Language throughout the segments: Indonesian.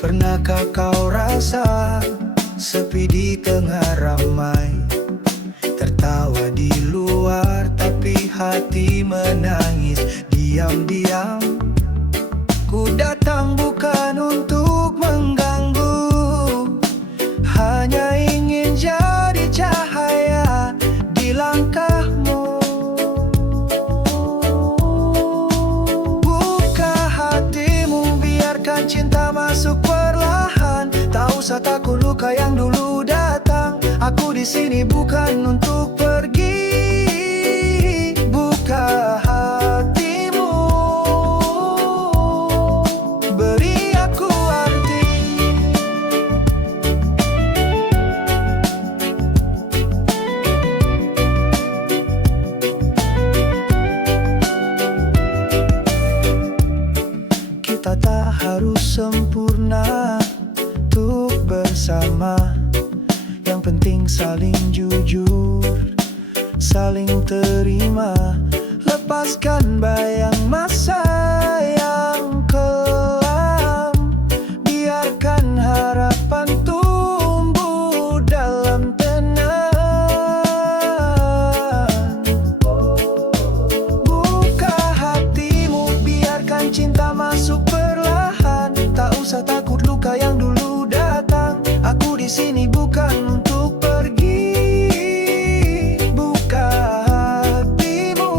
Pernahkah kau rasa sepi di tengah ramai? Tertawa di luar tapi hati menangis diam-diam. Ku datang bukan untuk mengganggu, hanya ingin jadi cahaya di langkahmu. Buka hatimu, biarkan cinta masuk perlahan. Tak usah takut luka yang dulu datang. Aku di sini bukan untuk pergi. Buka hatimu, beri aku arti. Kita tak harus sempurna untuk bersama. Yang penting saling jujur, saling terima. Lepaskan bayang masa yang kelam. Biarkan harapan tumbuh dalam tenang. Buka hatimu, biarkan cinta masuk perlahan. Tak usah takut luka yang dulu datang. Aku di sini bukan untuk pergi. Buka hatimu,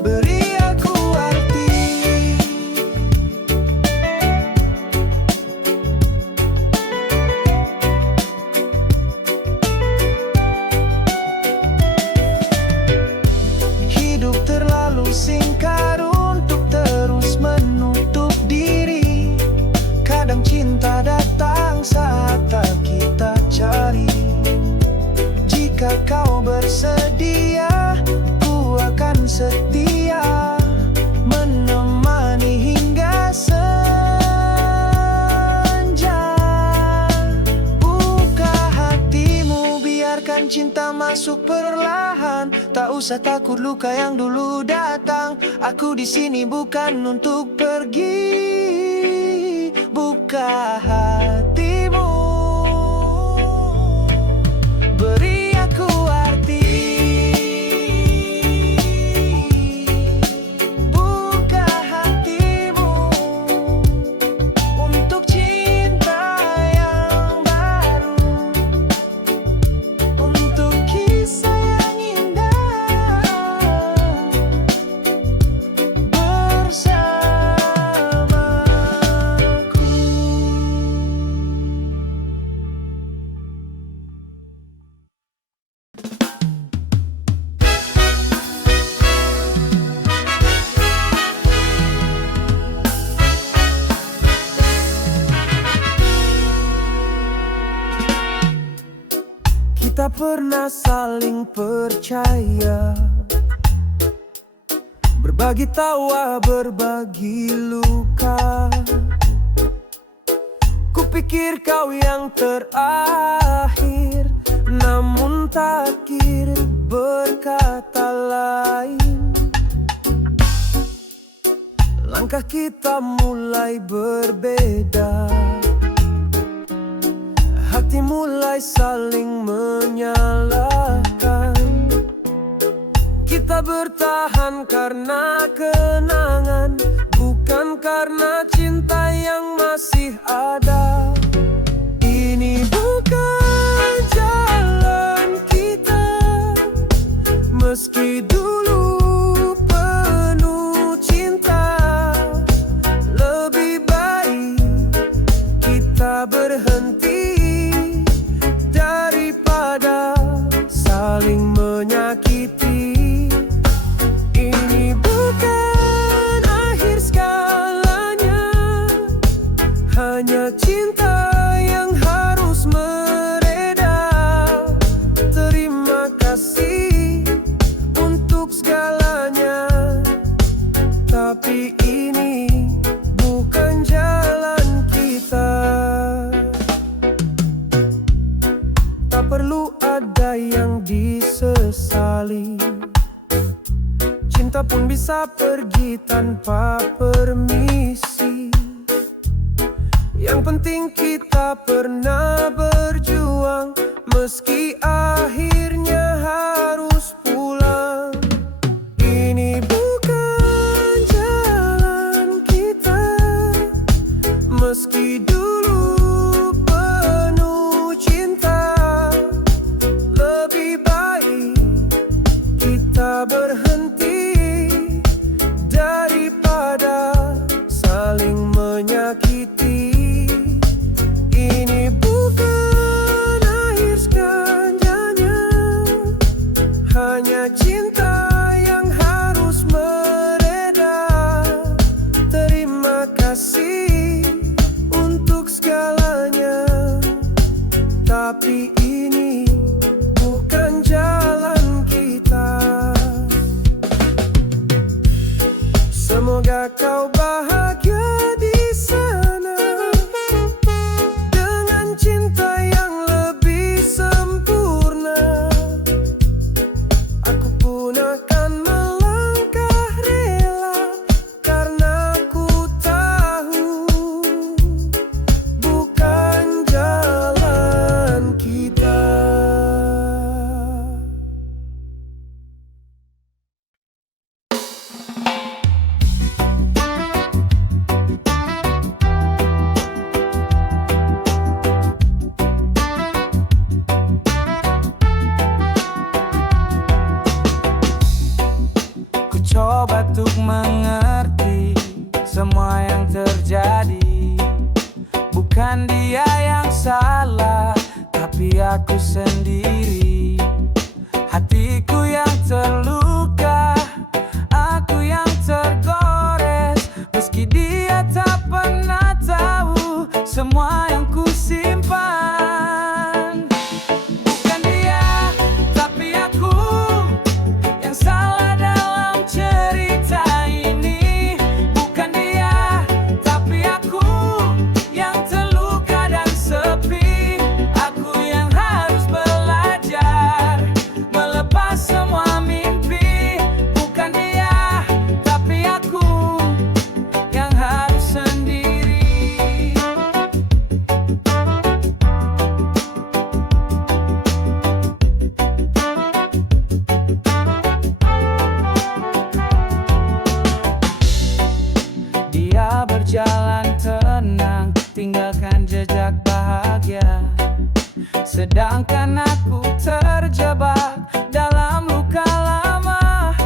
beri aku arti. Hidup terlalu singkat untuk terus menutup diri. Kadang cinta datang saat tak kita cari. Jika kau bersedia, ku akan setia menemani hingga senja. Buka hatimu, biarkan cinta masuk perlahan. Tak usah takut luka yang dulu datang. Aku di sini bukan untuk pergi. Buka hatimu, beri aku arti. Buka hatimu untuk cinta yang baru, untuk kisah yang indah bersamaku. Kita pernah saling percaya, berbagi tawa, berbagi luka. Kupikir kau yang terakhir, namun takdir berkata lain. Langkah kita mulai berbeda, hati mulai saling menyalahkan. Kita bertahan karena kenangan, bukan karena cinta yang masih ada. Ini bukan jalan kita, meski dulu penuh cinta. Lebih baik kita berhenti daripada saling menyakiti. Ini bukan akhir segalanya, hanya cinta yang harus mereda. Terima kasih untuk segalanya, tapi ini bukan jalan kita. Tak perlu ada yang disesali, cinta pun bisa pergi tanpa permisi. Yang penting kita pernah berjuang, meski akhirnya harus pulang. Ini bukan jalan kita, meski dulu penuh cinta. Lebih baik kita berhenti daripada saling menyakiti. Ini bukan akhir segalanya, hanya cinta yang harus mereda. Terima kasih untuk segalanya, tapi ini bukan jalan kita. Semoga kau bahagia di sana dengan cinta yang lebih sempurna. Aku pun akan melangkah rela, karena ku tahu bukan jalan kita. Ku coba untuk mengerti semua yang terjadi. Bukan dia yang salah, tapi aku sendiri. Hatiku yang terluka, aku yang tergores. Meski dia tak pernah tahu semua yang ku simpan. Bukan dia, tapi aku yang salah dalam cerita ini. Bukan dia, tapi aku yang terluka dan sepi. Aku yang harus belajar melepas semua mimpi. Bukan dia, tapi aku yang harus sendiri. Dia berjalan tenang, tinggalkan jejak bahagia. Sedangkan aku terjebak dalam luka lama.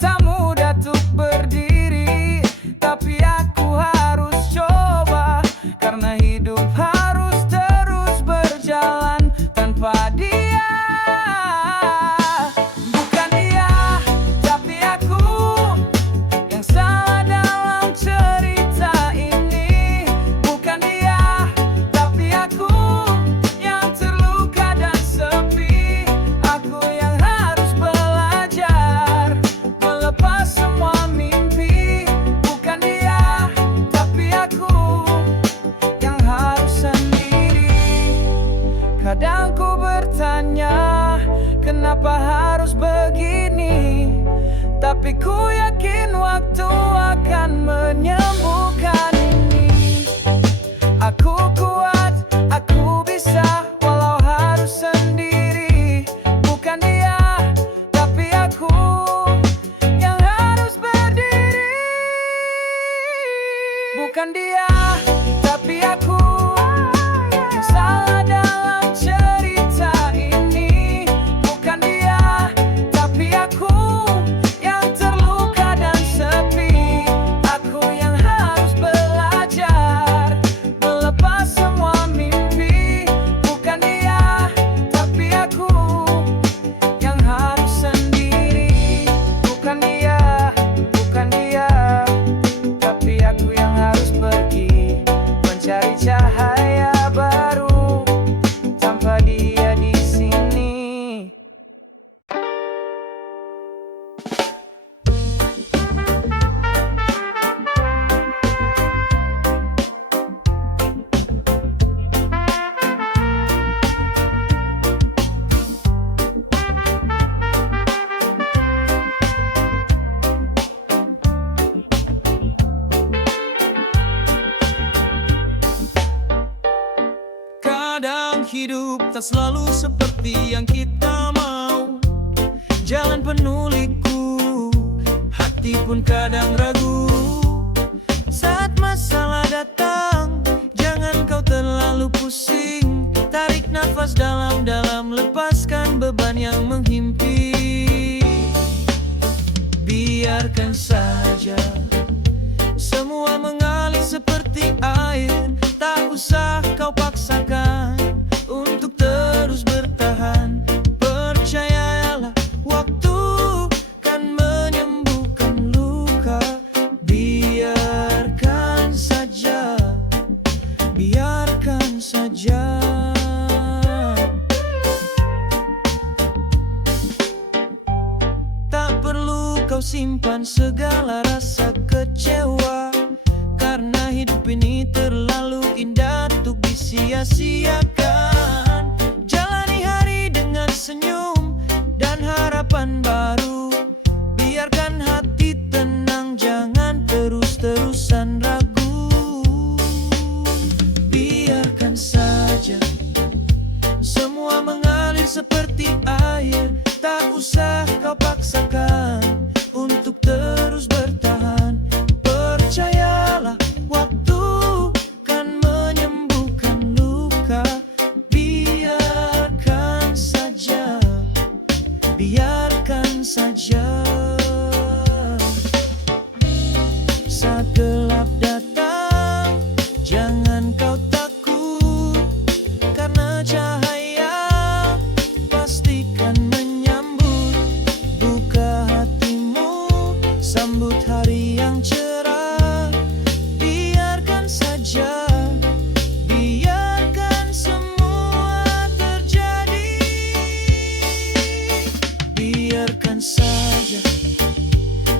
Tak mudah untuk berdiri, tapi aku harus coba. Karena hidup harus terus berjalan tanpa dia. Bukan dia, tapi aku yang salah dalam cerita ini. Bukan dia, tapi aku yang terluka dan sepi. Aku yang harus belajar melepas semua mimpi. Bukan dia, tapi aku yang harus sendiri. Kadang ku bertanya, kenapa harus begini? Tapi ku yakin waktu akan menyembuhkan ini. Aku kuat, aku bisa, walau harus sendiri. Bukan dia, tapi aku yang harus berdiri. Bukan dia, tapi aku yang salah dalam cerita ini. Bukan dia, tapi aku yang terluka dan sepi. Aku yang harus belajar melepas semua mimpi. Bukan dia, tapi aku yang harus sendiri. Bukan dia, tapi aku yang harus pergi mencari cahaya. hidup tak selalu seperti yang kita mau. Jalan penuh liku, hati pun kadang ragu. Saat masalah datang, jangan kau terlalu pusing. Tarik nafas dalam-dalam, lepaskan beban yang menghimpit. Biarkan saja semua mengalir seperti air. Tak usah kau paksakan untuk terus bertahan. Percayalah, waktu kan menyembuhkan luka. Biarkan saja, biarkan saja. Tak perlu kau simpan segala rasa kecewa, karena hidup ini terlalu indah untuk disia-siakan. Jalani hari dengan senyum dan harapan baru. Biarkan hati tenang, jangan terus-terusan ragu. Biarkan saja semua mengalir seperti air. Tak usah kau paksakan untuk terus bertahan. Percayalah, waktu kan menyembuhkan luka. Biarkan saja, biarkan saja. Saat gelap datang, jangan kau takut, karena cahaya pastikan menyambut. Buka hatimu, sambut hari yang cerah. Biarkan saja, biarkan semua terjadi. Biarkan saja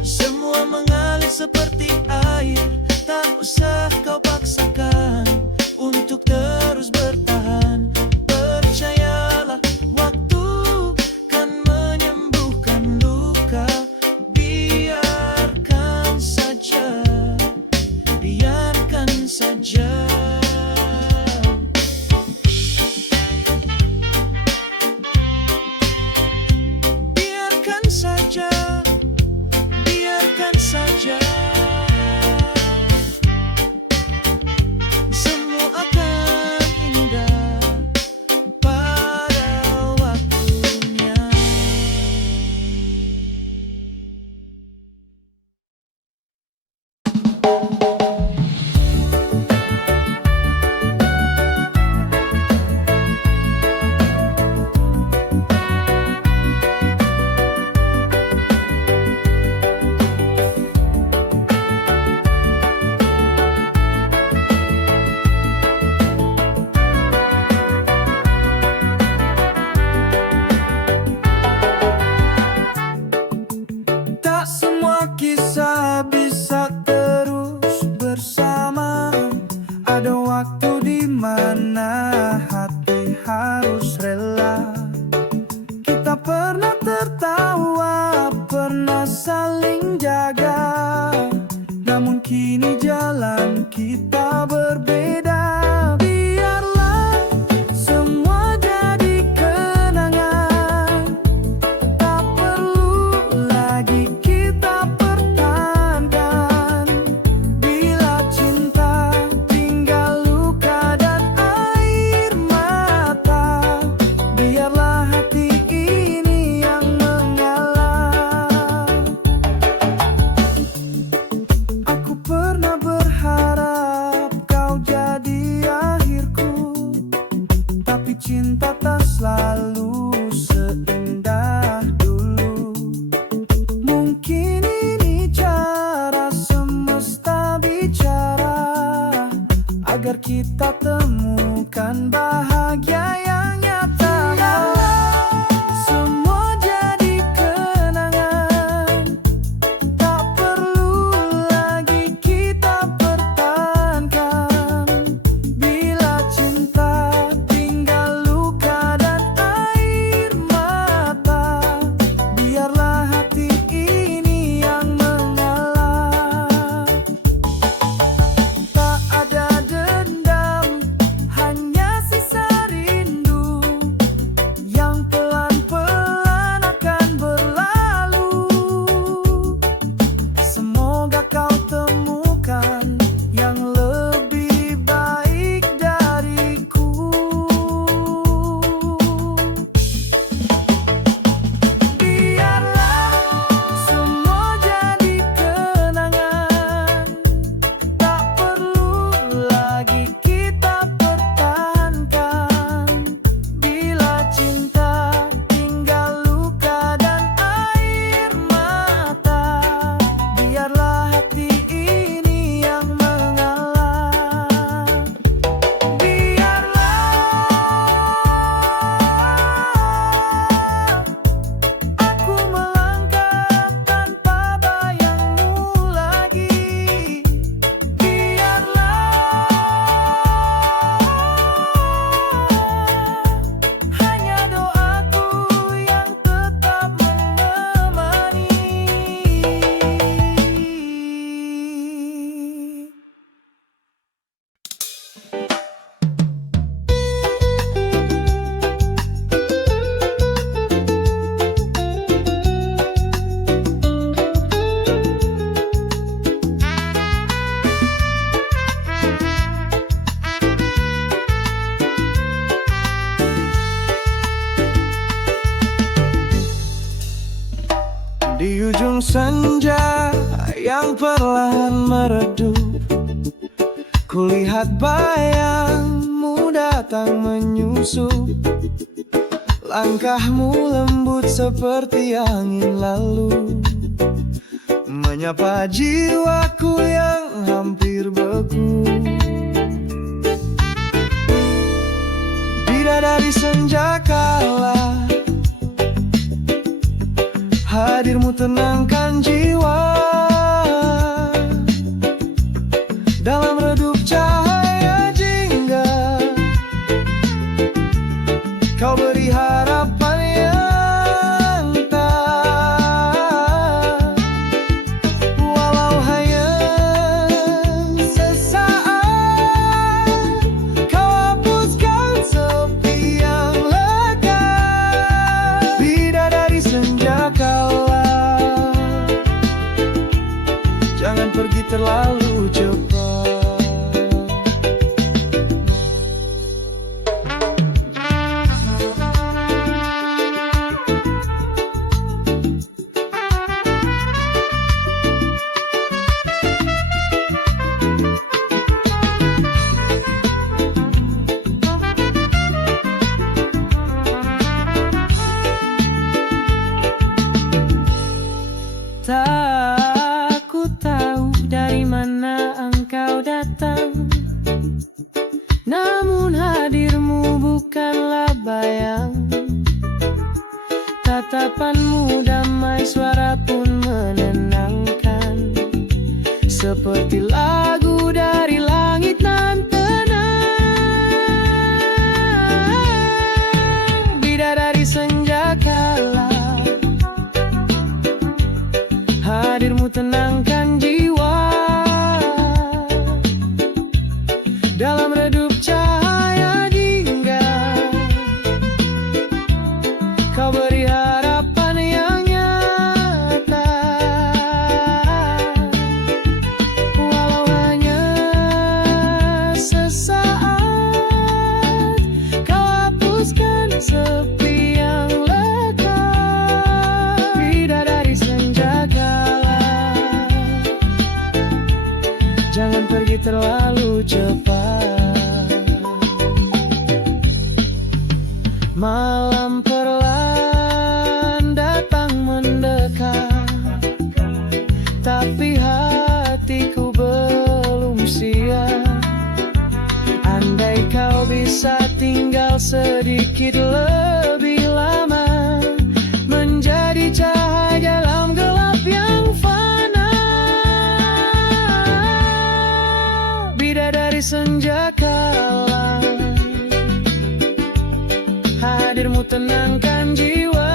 semua mengalir seperti air. Tak usah kau paksakan untuk terus bertahan. Percayalah, waktu kan menyembuhkan luka. Biarkan saja, biarkan saja. Biarkan saja, biarkan saja. Semua akan indah pada waktunya. Tak semua kisah bisa terus bersama. Ada waktu di mana hati harus rela. Kita pernah tertawa, pernah saling jaga. Namun kini jalan kita berbeda. Biarlah semua jadi kenangan. Tak perlu lagi kita pertahankan. Bila cinta tinggal luka dan air mata, biarlah hati ini yang mengalah. Aku pernah berharap kau jadi akhirku, tapi cinta tak selalu seindah dulu. Mungkin ini cara semesta bicara, agar kita temukan bahagia yang nyata. Semua jadi kenangan. Tak perlu lagi kita pertahankan. Bila cinta tinggal luka dan air mata, biarlah hati ini yang mengalah. Tak ada dendam, meredup, kulihat bayangmu datang menyusup. Langkahmu lembut seperti angin lalu, menyapa jiwaku yang hampir beku. Bidadari senja kala, hadirmu tenangkan jiwa. Dalam redup cahaya jingga, kau beri harapan yang tak. Walau hanya sesaat, kau hapuskan sepi yang lega. Bidadari senja kala, jangan pergi terlalu cepat. Tak ku tahu dari mana engkau datang, namun hadirmu bukanlah bayang. Tatapanmu damai, suara pun menenangkan, seperti lagu dari langit nan tenang. Bidadari senja kala, hadirmu tenangkan jiwa. Dalam redup cahaya jingga, kau beri harapan yang nyata. Walau hanya sesaat, kau hapuskan sepi yang lega. Bidadari senja kala, jangan pergi terlalu cepat. Malam perlahan datang mendekat, tapi hatiku belum siap. Andai kau bisa tinggal sedikit lebih lama, menjadi cahaya dalam gelap yang fana. Bidadari senja kala, hadirmu tenangkan jiwa.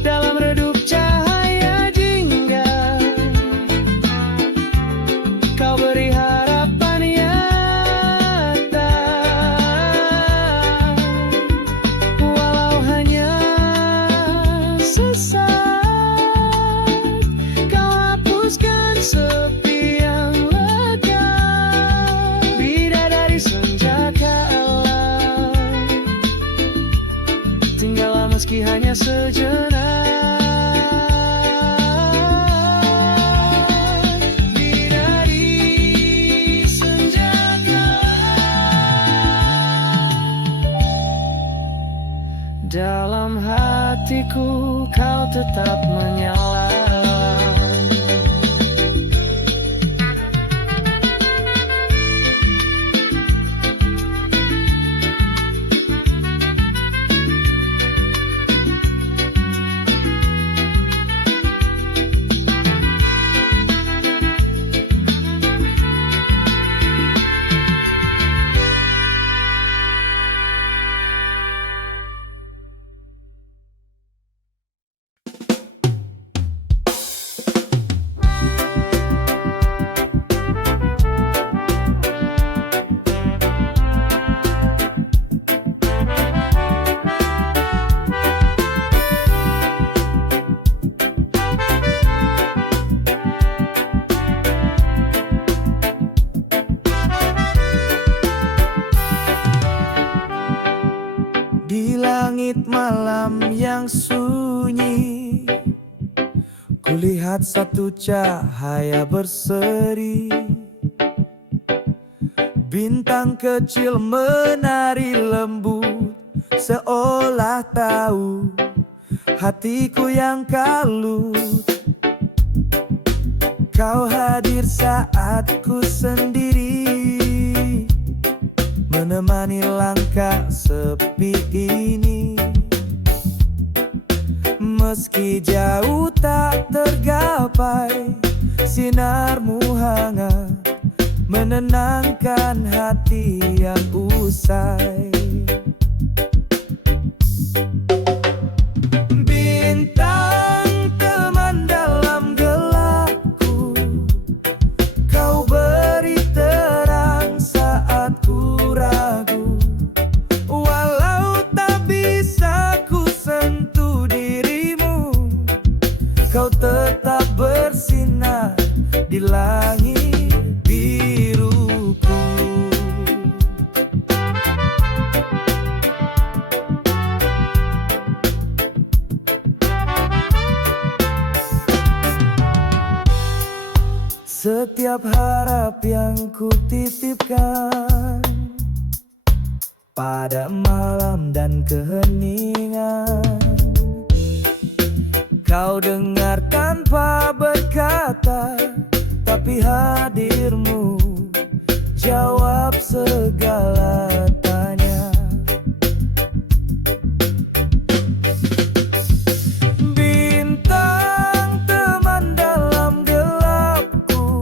Dalam redup cahaya jingga, kau beri harapan nyata. Walau hanya sesaat, kau hapuskan sepi yang lega. Bidadari senja kala, tinggallah meski hanya sejenak. Bidadari senja kala, dalam hatiku kau tetap menyala. Lihat satu cahaya berseri, bintang kecil menari lembut, seolah tahu hatiku yang kalut. Kau hadir saat ku sendiri, menemani langkah sepi ini. Meski jauh tak tergapai, sinarmu hangat menenangkan hati yang usai. Bintang teman dalam gelapku, kau beri terang saat ku ragu. Walau tak bisa ku sentuh dirimu, kau tetap bersinar di langit biruku. Setiap harap yang ku titipkan pada malam dan keheningan, kau dengar tanpa berkata, tapi hadirmu jawab segala tanya. Bintang teman dalam gelapku,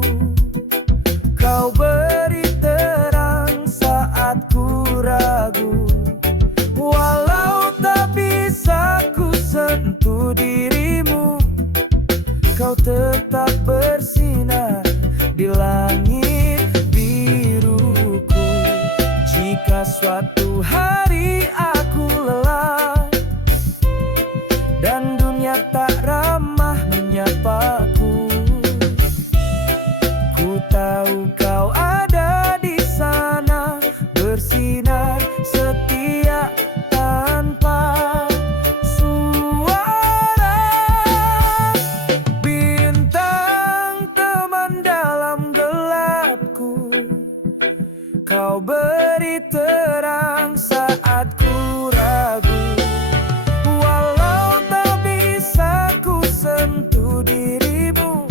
kau beri terang saat ku ragu. Walau tak bisa ku sentuh dirimu, kau tetap bersinar di langit biruku. Jika suatu hari aku lelah dan dunia tak ramah menyapaku, ku tahu kau ada di sana, bersinar setia tanpa suara. Bintang teman dalam gelapku, kau beri terang saat ku ragu. Walau tak bisa ku sentuh dirimu,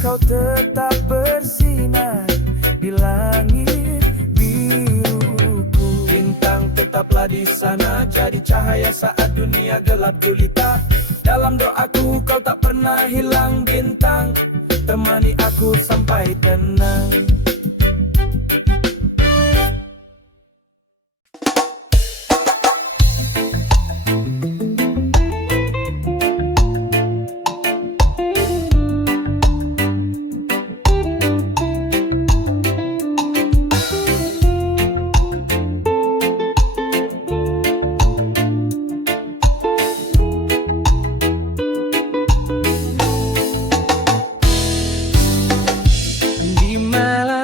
kau tetap bersinar di langit biruku. Bintang tetaplah di sana, jadi cahaya saat dunia gelap gulita. Dalam doaku kau tak pernah hilang bintang, temani aku sampai tenang. Di malam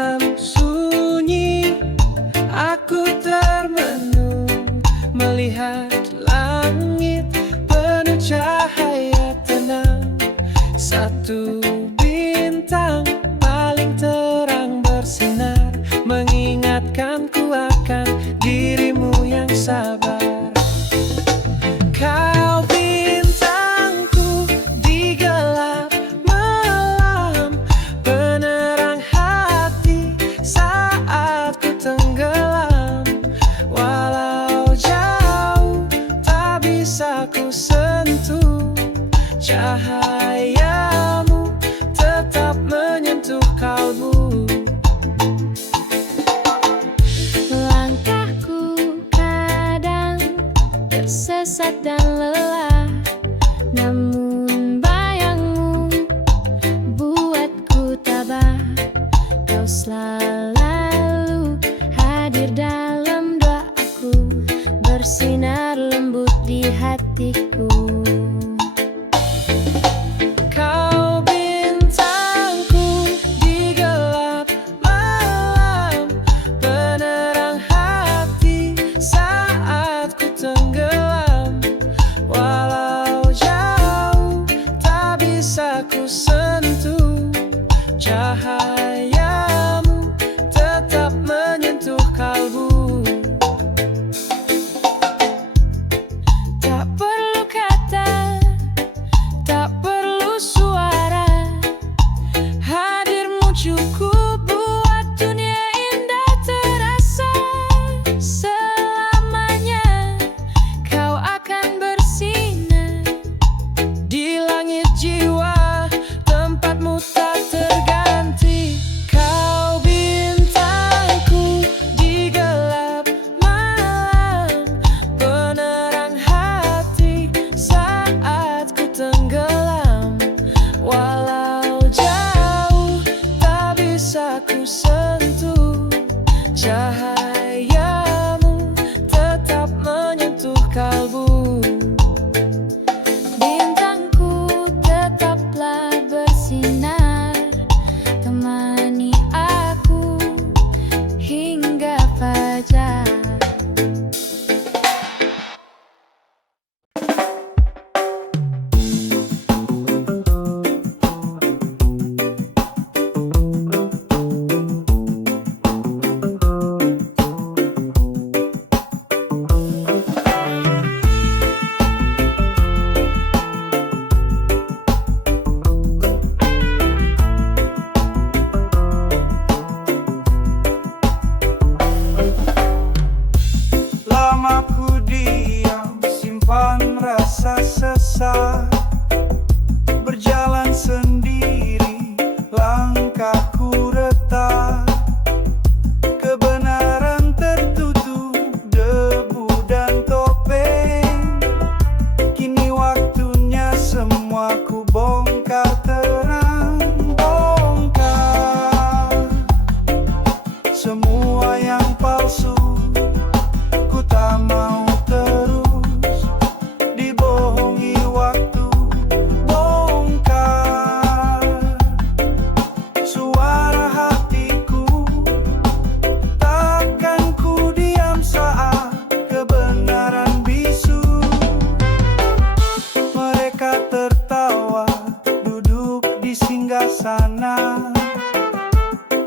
sana.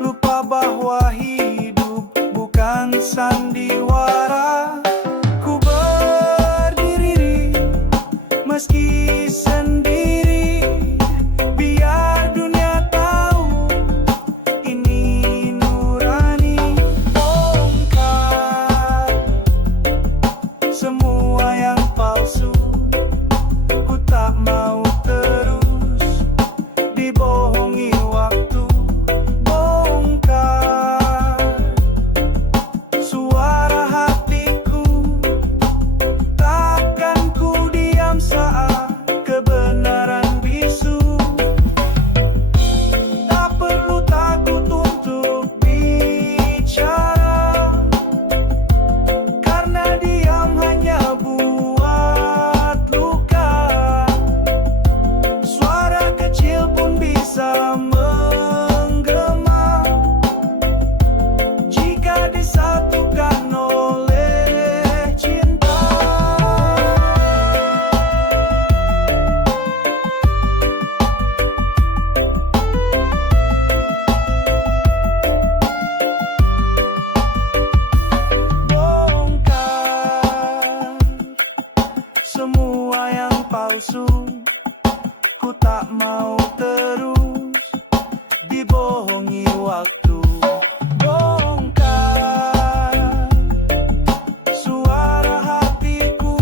Lupa bahwa hidup bukan sandiwara. Ku berdiri meski sendiri, biar dunia tahu ini nurani. Bongkar semua yang palsu, ku tak mau terus dibohongi waktu. Bongkar suara hatiku, takkan ku diam saat kebenaran bisu. Tak perlu takut untuk bicara, karena diam hanya buat luka. Suara kecil pun bisa menggema jika disatukan oleh cinta. Bongkar semua yang palsu, ku tak mau terus dibohongi waktu. Bongkar suara hatiku,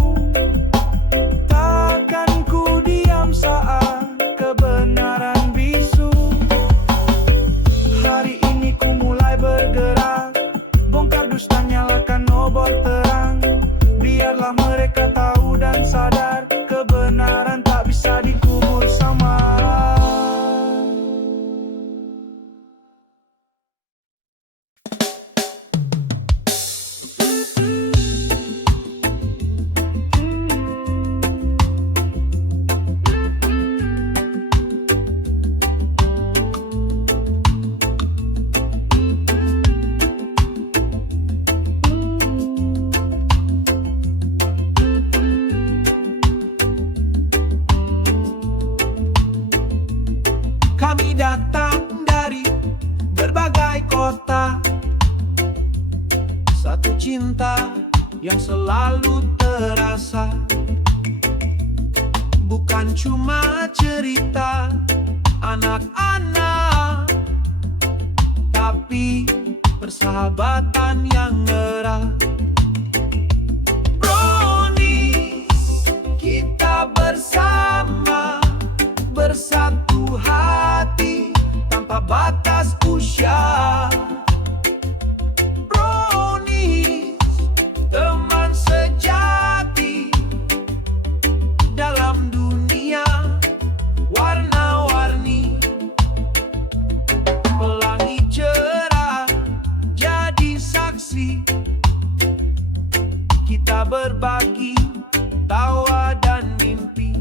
takkan ku diam saat kebenaran bisu. Hari ini ku mulai bergerak, bongkar dusta, nyalakan obor terang. Biarlah mereka tahu dan sadar, kebenaran tak bisa dikubur sama. Kami datang dari berbagai kota, satu cinta yang selalu terasa. Bukan cuma cerita anak-anak, tapi persahabatan yang erat. Brownies, kita bersama, bersatu hati tanpa batas usia. Brownies, teman sejati dalam dunia warna-warni. Pelangi cerah jadi saksi, kita berbagi tawa dan mimpi.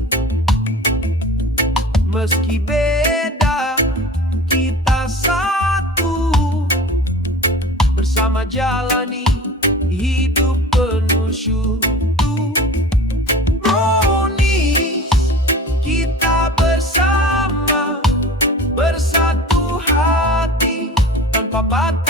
Meski beda, kita satu, bersama jalani hidup penuh syukur. Brownies, kita bersama, bersatu hati tanpa batas